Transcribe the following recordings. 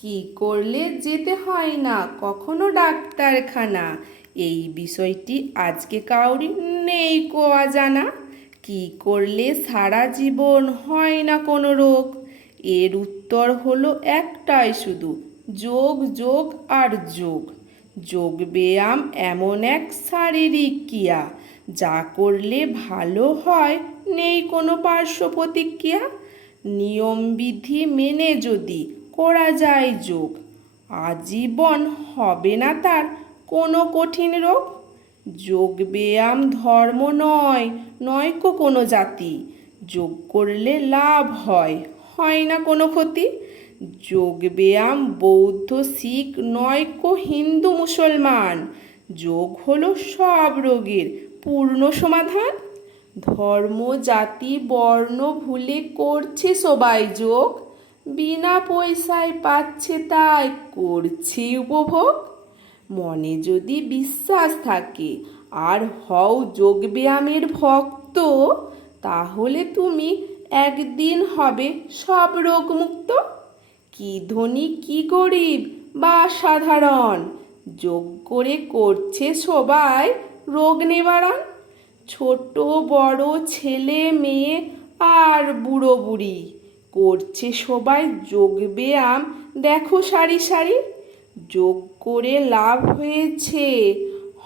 কি করলে যেতে হয় না কখনো ডাক্তারখানা? এই বিষয়টি আজকে কাউরি নেই কো অজানা। কি করলে সারা জীবন হয় না কোনো রোগ? এর উত্তর হলো একটাই শুধু, যোগ যোগ আর যোগ। যোগ ব্যায়াম এমন এক শারীরিক ক্রিয়া যা করলে ভালো হয়, নেই কোনো পার্শ্ব প্রতিক্রিয়া। নিয়মবিধি মেনে যদি করা যায় যোগ, আজীবন হবে না তার কোনো কঠিন রোগ। যোগ ব্যায়াম ধর্ম নয়, নয়কো কোনো জাতি। যোগ করলে লাভ হয়, হয় না কোনো ক্ষতি। যোগ ব্যায়াম বৌদ্ধ শিখ নয়কো হিন্দু মুসলমান। যোগ হলো সব রোগের পূর্ণ সমাধান। ধর্ম জাতি বর্ণ ভুলে করছে সবাই যোগ, বিনা পয়সায় পাচ্ছে তাই করছে উপভোগ। মনে যদি বিশ্বাস থাকে আর হও যোগব্যায়ামের ভক্ত, তাহলে তুমি একদিন হবে সব রোগমুক্ত। কি ধনী কি গরিব বা সাধারণ, যোগ করে করছে সবাই রোগ নিবারণ। ছোট বড় ছেলে মেয়ে আর বুড়ো বুড়ি করছে সবাই যোগ ব্যায়াম, দেখো সারি সারি। যোগ করে লাভ হয়েছে,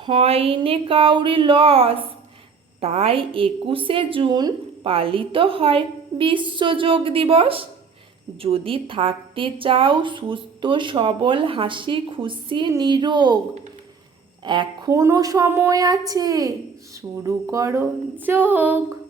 হয়নি কাউরি লস। তাই 21শে জুন পালিত হয় বিশ্ব যোগ দিবস। যদি থাকতে চাও সুস্থ সবল হাসি খুশি নিরোগ, এখনো সময় আছে, শুরু করো যোগ।